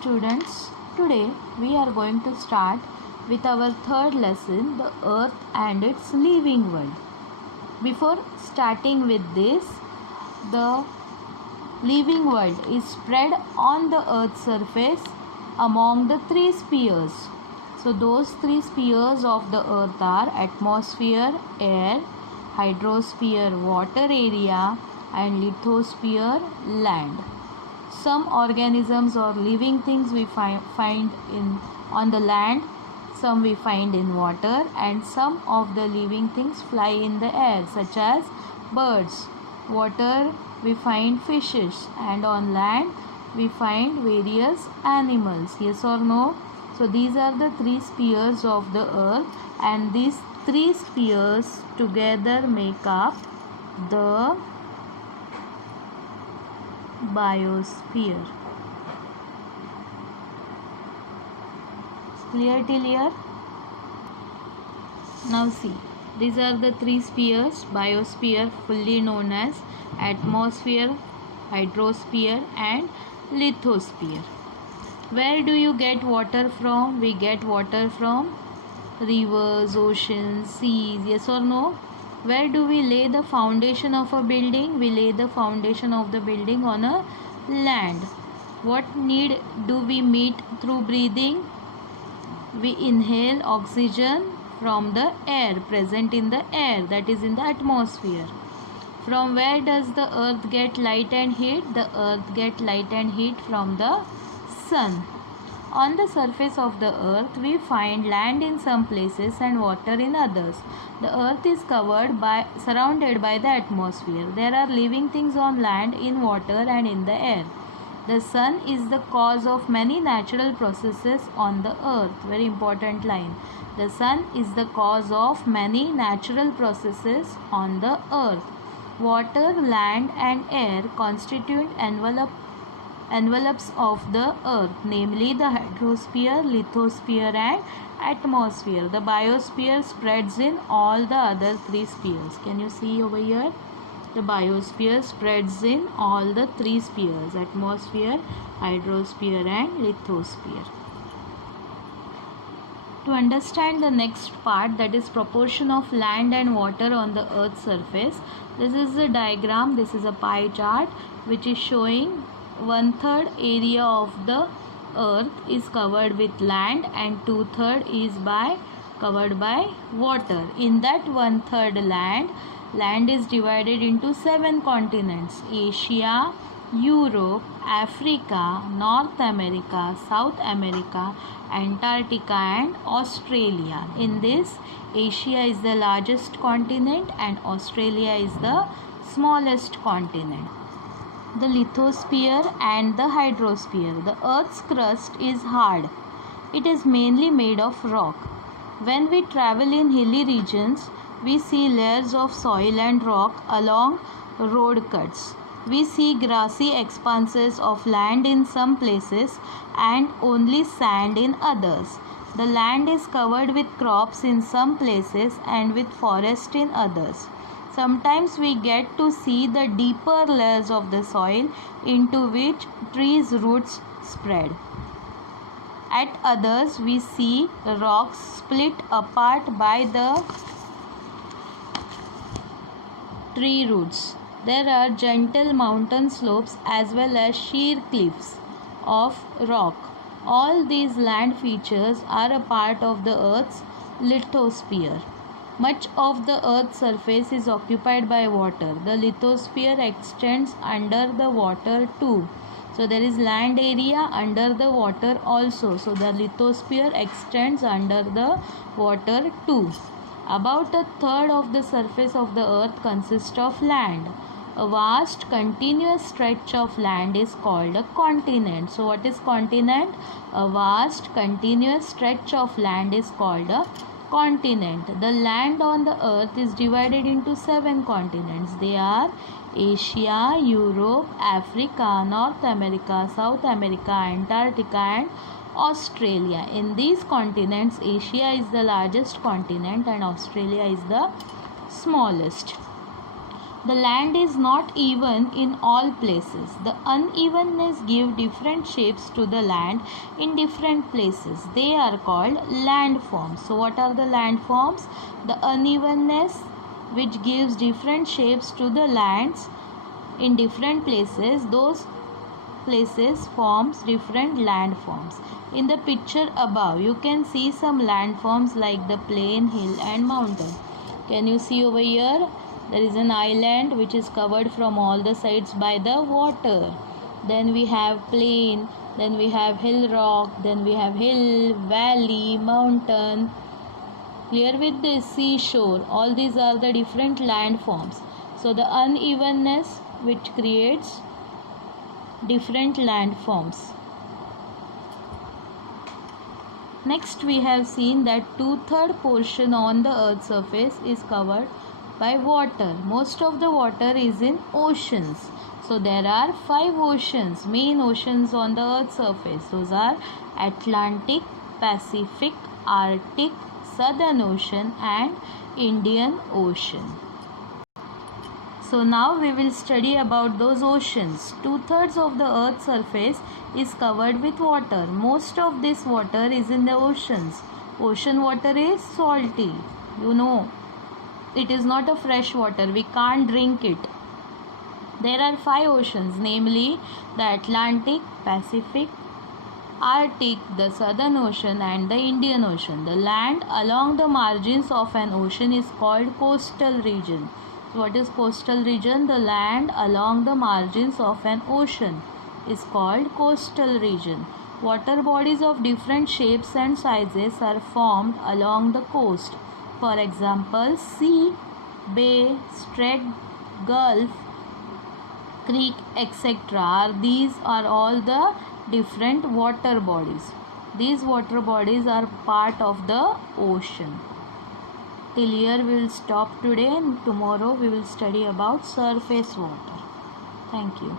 students, today we are going to start with our third lesson, the earth and its living world. Before starting with this, the living world is spread on the earth's surface among the three spheres. So those three spheres of the earth are atmosphere, air, hydrosphere, water area, and lithosphere, land. Some organisms or living things we find on the land, some we find in water, and some of the living things fly in the air, such as birds. Water we find fishes, and on land we find various animals. Yes or no? So these are the three spheres of the earth, and these three spheres together make up the biosphere. Clear till here? Now see, these are the three spheres: biosphere, fully known as atmosphere, hydrosphere, and lithosphere. Where do you get water from? We get water from rivers, oceans, seas. Yes or no? Where do we lay the foundation of a building? We lay the foundation of the building on a land. What need do we meet through breathing? We inhale oxygen from the air present in the air, that is in the atmosphere. From where does the earth get light and heat? The earth get light and heat from the sun. On the surface of the earth, we find land in some places and water in others. The earth is surrounded by the atmosphere. There are living things on land, in water, and in the air. The sun is the cause of many natural processes on the earth. Very important line. The sun is the cause of many natural processes on the earth. Water, land, and air constitute envelopes of the earth, namely the hydrosphere, lithosphere, and atmosphere. The biosphere spreads in all the other three spheres. Can you see over here? The biosphere spreads in all the three spheres: atmosphere, hydrosphere, and lithosphere. To understand the next part, that is proportion of land and water on the earth's surface, this is the diagram. This is a pie chart which is showing 1/3 area of the earth is covered with land and 2/3 is covered by water. In that 1/3 land is divided into 7 continents: Asia, Europe, Africa, North America, South America, Antarctica, and Australia. In this, Asia is the largest continent and Australia is the smallest continent. The lithosphere and the hydrosphere. The earth's crust is hard. It is mainly made of rock. When we travel in hilly regions, we see layers of soil and rock along road cuts. We see grassy expanses of land in some places and only sand in others. The land is covered with crops in some places and with forest in others. Sometimes we get to see the deeper layers of the soil into which trees' roots spread. At others, we see rocks split apart by the tree roots. There are gentle mountain slopes as well as sheer cliffs of rock. All these land features are a part of the earth's lithosphere. Much of the earth's surface is occupied by water. The lithosphere extends under the water too. So there is land area under the water also. So the lithosphere extends under the water too. About 1/3 of the surface of the earth consists of land. A vast continuous stretch of land is called a continent. So what is continent? A vast continuous stretch of land is called a continent. The land on the earth is divided into 7 continents. They are Asia, Europe, Africa, North America, South America, Antarctica, and Australia. In these continents, Asia is the largest continent and Australia is the smallest. The land is not even in all places. The unevenness give different shapes to the land in different places. They are called landforms. So what are the landforms? The unevenness which gives different shapes to the lands in different places. Those places forms different landforms. In the picture above, you can see some landforms like the plain, hill and mountain. Can you see over here? There is an island which is covered from all the sides by the water. Then we have plain, then we have hill rock, then we have hill, valley, mountain. Clear with this seashore. All these are the different landforms. So the unevenness which creates different landforms. Next we have seen that 2/3 portion on the earth's surface is covered by water. Most of the water is in oceans. So there are 5 oceans, main oceans on the earth's surface. Those are Atlantic, Pacific, Arctic, Southern Ocean and Indian Ocean. So now we will study about those oceans. 2/3 of the earth's surface is covered with water. Most of this water is in the oceans. Ocean water is salty. You know, it is not a fresh water. We can't drink it. There are 5 oceans, namely the Atlantic, Pacific, Arctic, the Southern Ocean and the Indian Ocean. The land along the margins of an ocean is called coastal region. What is coastal region? The land along the margins of an ocean is called coastal region. Water bodies of different shapes and sizes are formed along the coast. For example, sea, bay, strait, gulf, creek, etc. These are all the different water bodies. These water bodies are part of the ocean. Till here we will stop today, and tomorrow we will study about surface water. Thank you.